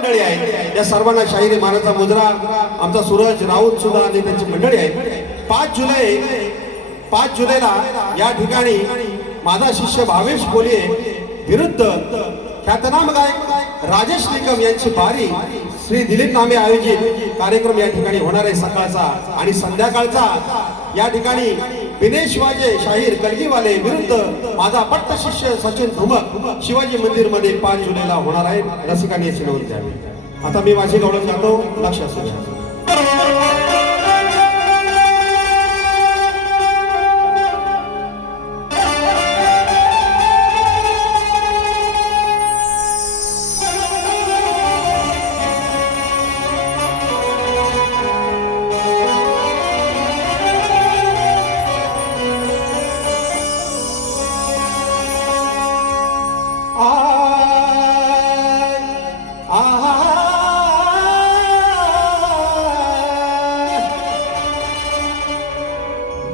मंडळी आहेत या सर्वांना शाहिरी मानाचा मुजरा आमचा सूरज राऊत सुद्धा आणि त्यांची मंडळी आहे. 5 जुलैला या ठिकाणी माझा शिष्य भावेश बोलिये विरुद्ध ख्यातनाम गायक राजेश निकम यांची बारी श्री दिलीप नामे आयोजित कार्यक्रम या ठिकाणी होणार आहे सकाळचा आणि संध्याकाळचा. या ठिकाणी विनेश वाजे शाहीर कलगीवाले विरुद्ध माझा पट्ट शिष्य सचिन धुमक शिवाजी मंदिर मध्ये 5 जुलैला होणार आहे. रसिकांनी याची नोंद घ्यावी. आता मी माझी गवळण जातो. लक्ष असू द्या.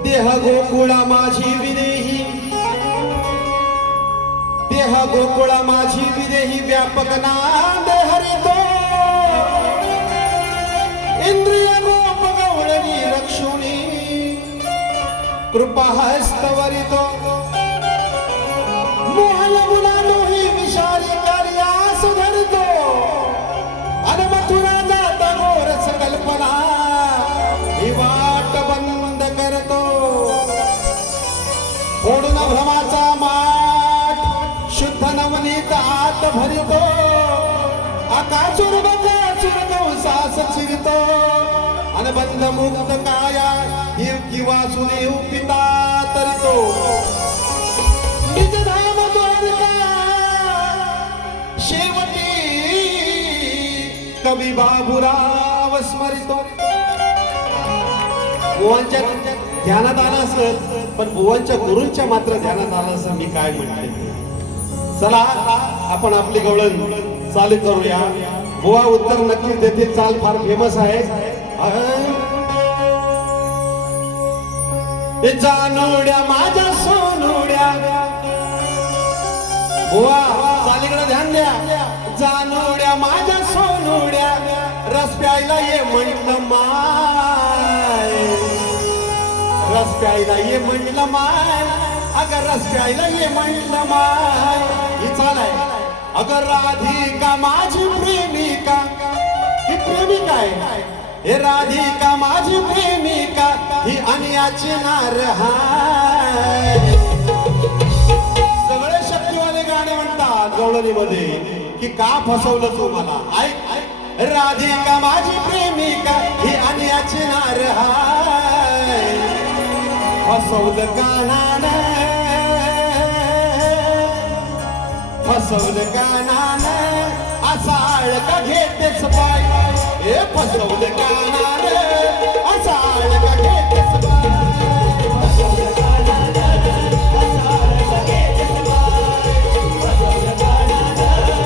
देह गोकुळा माझी विदेही, देह गोकुळा माझी विदेही, व्यापक नाद हरितो इंद्रिय गोप गवळणी रक्षुणी कृपा हस्तवरितो मोहन गुणानोही विशारी कार्यास धरतो अन मथुरा जाता गोर संकल्पना ही वाट बंद करतो. फोडून भ्रमाचा माठ शुद्ध नवनीत आत भरितो आकाशुर बकासुर नवसास चिरतो अन बंध मुक्त काया देव किंवा सुदेव पिता तरितो. निज धाम द्वारका शेवटी कवी बाबूराव स्मरितो. बुवांच्या ध्यानात आलं असं पण बुवांच्या गुरूंच्या मात्र ध्यानात आलं असं मी काय म्हणते. चला आपण आपली गवळण चालू करूया. बुवा उत्तर नक्कीच देतील. चाल फार फेमस आहे. जानोड्या माझ्या सोनोड्या बुवा चालीकडे ध्यान द्या. जानोड्या माझ्या सोनोड्या रस प्यायला ये म्हटलं माय, रस प्यायला ये म्हटलं माय, अगर रस प्यायला ये म्हटलं माय. ही चाल आहे. अगर राधिका माझी प्रेमिका, ही प्रेमिका आहे. हे राधिका माझी प्रेमिका ही अन्याची नार हाय. सगळे शक्तीवाले गाणे म्हणतात गवळणीमध्ये की का फसवलं तू मला. ऐक, राधिका माझी प्रेमिका ही अन्याची नार हाय. फसवलं कानानं, फसवलं कानानं असा आळका घेतेच बाय. हे फसवलं कानानं असा आळका घेतेच बाय. फसवलं कानानं असा आळका घेतेच बाय. फसवलं कानानं असा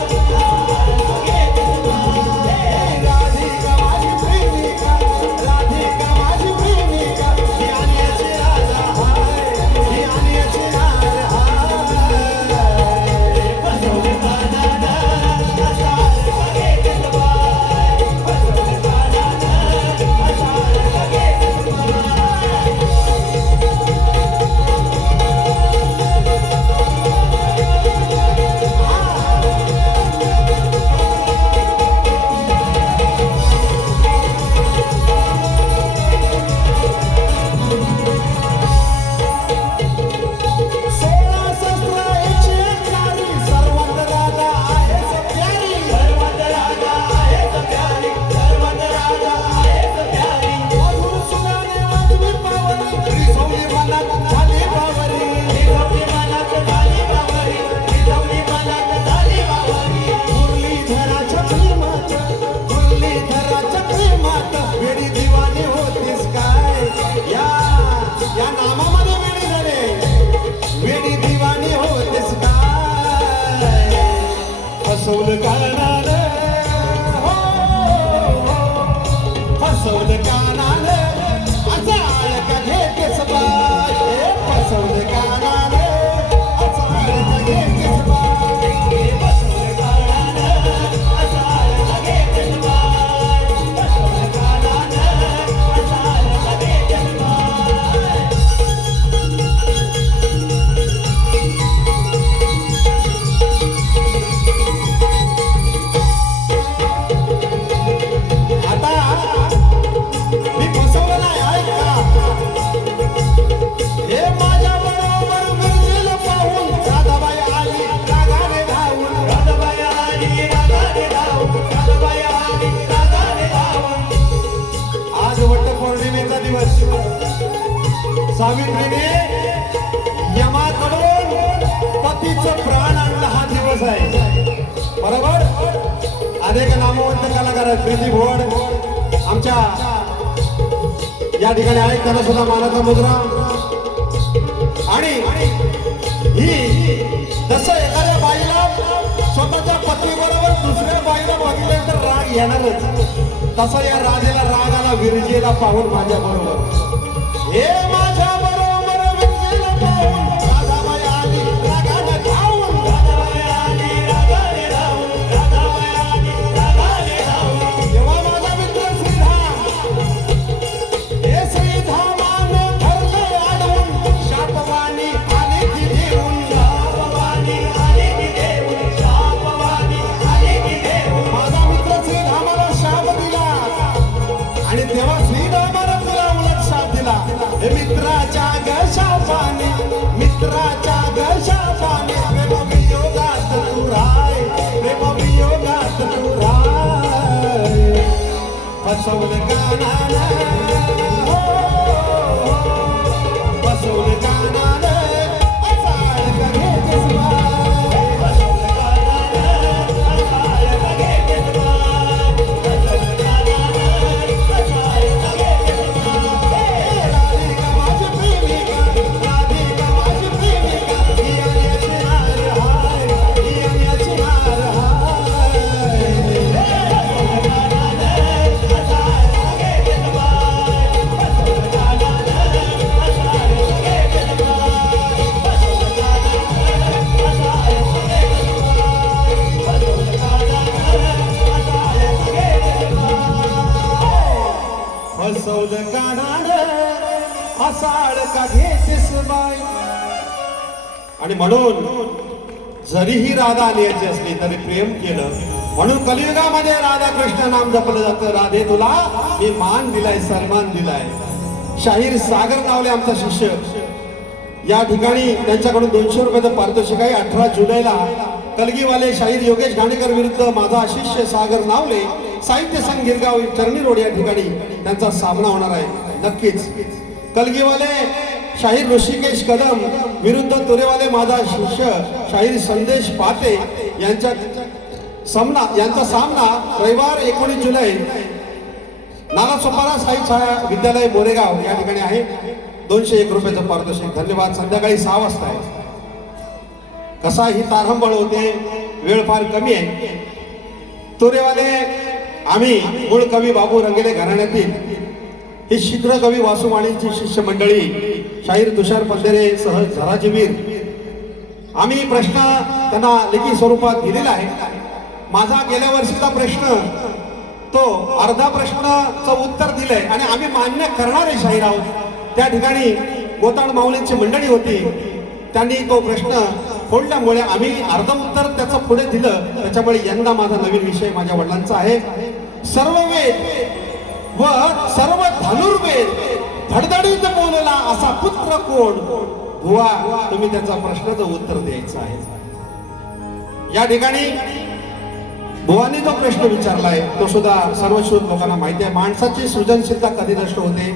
आळका घेतेच बाय. राधिका माझी प्रेमिका, राधिका माझी प्रेमिका ही अन्याची राजा हाय, ही अन्याची नार हाय. फसवलं कानानं असा आळका घेतेच बाय. फसवलं कानानं असा आळका घेतेच बाय. सावित्रीने यमाकडून पतीचं प्राण आणला हा दिवस आहे, बरोबर. अनेक नामवंत कलाकार आहेत, प्रीती भोड आमच्या या ठिकाणी आहेत, त्यांना सुद्धा मानाचा मुद्रा. आणि ही जसं एखाद्या बाईला स्वतःच्या पतीबरोबर दुसऱ्या बाईला बघितल्यानंतर राग येणारच, तसा या राजेला राग आला विरजेला पाहून माझ्या बरोबर. हे माझ्या बरोबर विरजेला पाहून राधाबाई आली रागाने धावून, राधाबाई आली रागाने धावून, राधाबाई आली रागाने धावून. तेव्हा माझा मित्र श्रीधाम, हे श्रीधामाने धरले अडवून, शापवाणी आली ती देऊन, शापवाणी आली ती देऊन, शापवाणी आली ती देऊन. माझा मित्र श्रीधामाला शाप दिला आणि तेव्हा श्रीधामाला तुला उलट शाप दिला. हे मित्राच्या ग शापाने, मित्राच्या ग शापाने, प्रेमवियोगात तू राय, प्रेमवियोगात तू राय. फसवलं कानानं, फसवलं कानानं, असाड का घेतेस बाय, फसवलं कानानं, असाड का घेतेस बाय, फसवलं कानानं, असाड का घेतेस बाय. राधिका माझी प्रेमिका, राधिका माझी प्रेमिका, ही आणि असणार हाय, ही आणि असणार हाय. फसवलं कानानं, असाड का घेतेस बाय, फसवलं कानानं, असाड का घेतेस बाय, फसवलं कानानं, असाड का घेतेस बाय, फसवलं कानानं, असाड का घेतेस बाय. फसवलं कानानं, असाड का घेतेस बाय. आणि म्हणून जरीही राधा आली असली तरी प्रेम केलं, म्हणून कलियुगामध्ये राधा कृष्ण नाम जपलं जातं. राधे तुला मी मान दिलाय, सन्मान दिलाय. शाहीर सागर नावले आमचा शिष्य, या ठिकाणी त्यांच्याकडून 200 रुपयाचं पारितोषिक आहे. 18 जुलैला कलगीवाले शाहीर योगेश घाणेकर विरुद्ध माझा शिष्य सागर नावले साहित्य संघ गिरगाव चरणी रोड या ठिकाणी त्यांचा सामना होणार आहे. नक्कीच कलगीवाले शाहीर ऋषिकेश कदम विरुद्ध तुरेवाले माझा शिष्य शाहीर संदेश पाते यांचा सामना रविवार 19 जुलै नालासोपारा साई छाया विद्यालय मोरेगाव या ठिकाणी आहे. 201 रुपयाचं पारितोषिक. धन्यवाद. संध्याकाळी 6 वाजता आहे. कसा ही तारंबळ होते, वेळ फार कमी आहे. तुरेवाले आम्ही मूळ कवी बाबू रंगेले घराण्यातील हे शीघ्र कवी वासू माळींची शिष्य मंडळी शाहीर तुषार पंधेरे सह झराजीवीर आम्ही प्रश्न त्यांना लिखित स्वरूपात दिलेला आहे. माझा गेल्या वर्षीचा प्रश्न तो अर्धा प्रश्नाचं उत्तर दिलंय आणि आम्ही मान्य करणारे शाहीर आहोत. त्या ठिकाणी गोताळ माऊलींची मंडळी होती, त्यांनी तो प्रश्न फोडल्यामुळे आम्ही अर्ध उत्तर त्याचं पुढे दिलं. त्याच्यामुळे यंदा माझा नवीन विषय माझ्या वडिलांचा आहे. सर्व वेद व सर्व धनुर्वेद धडधडीत बोलला असा पुत्र कोण? बुवा, तुम्ही त्याचा प्रश्नाचं उत्तर द्यायचं आहे. या ठिकाणी बुवाने जो प्रश्न विचारलाय तो सुद्धा सर्वश्रुत लोकांना माहिती आहे. माणसाची सृजनशीलता कधी नष्ट होते?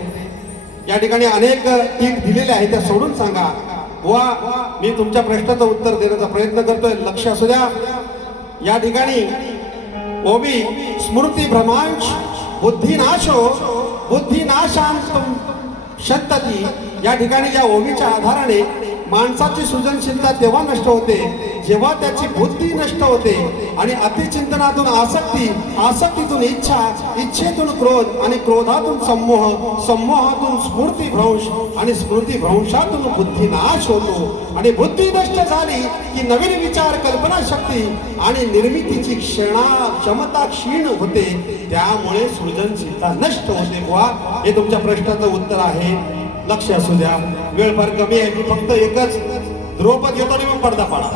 या ठिकाणी अनेक टीप दिलेले आहेत, त्या सोडून सांगा. बुवा, मी तुमच्या प्रश्नाचं उत्तर देण्याचा प्रयत्न करतोय, लक्ष असू द्या. या ठिकाणी ओबी स्मृती भ्रमांश बुद्धिनाशो बुद्धिनाशांतम शंतती. या ठिकाणी या ओबीच्या आधाराने माणसाची सृजनशीलता तेव्हा नष्ट होते जेव्हा त्याची बुद्धी नष्ट होते आणि अतिचिंतनातून आसक्ती, आसक्तीतून इच्छा, इच्छेतून क्रोध आणि क्रोधातून संमोह, संमोहातून स्मृतिभ्रंश आणि स्मृतिभ्रंशातून बुद्धिनाश होतो. आणि बुद्धी नष्ट झाली की नवीन विचार, कल्पनाशक्ती आणि निर्मितीची क्षमता क्षीण होते. त्यामुळे सृजनशीलता नष्ट होते. बुवा, हे तुमच्या प्रश्नाचं उत्तर आहे. लक्ष असू द्या, वेळ फार कमी आहे. मी फक्त एकच द्रौपद घेतो आणि मग पडदा पाडा.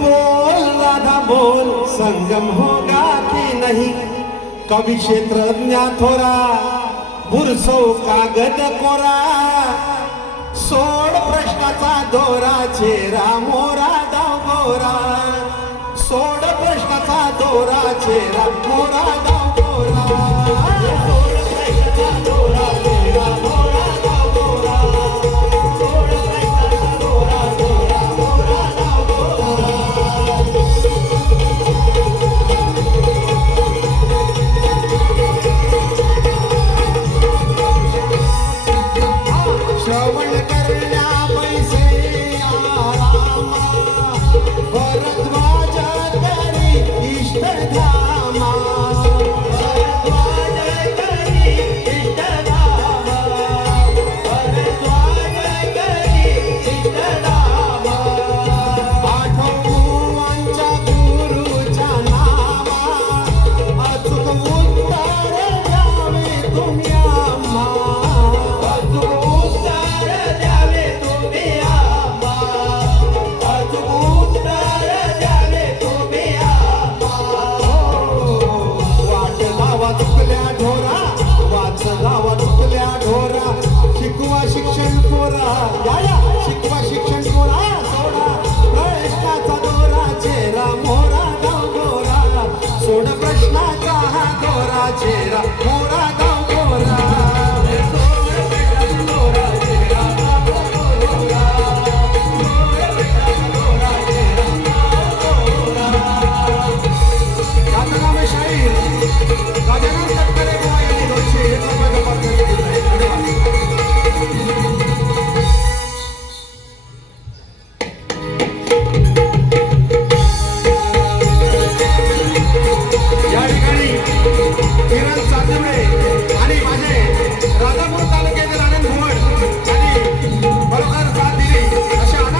बोल राधा बोल, संगम होगा कि नहीं? कवि क्षेत्रज्ञ थोरा, बुरसो कागद कोरा, सोड प्रश्नाचा दोरा, चेहरा मोरा डाव गोरा. सोड प्रश्नाचा दोरा, चेहरा मोरा डाव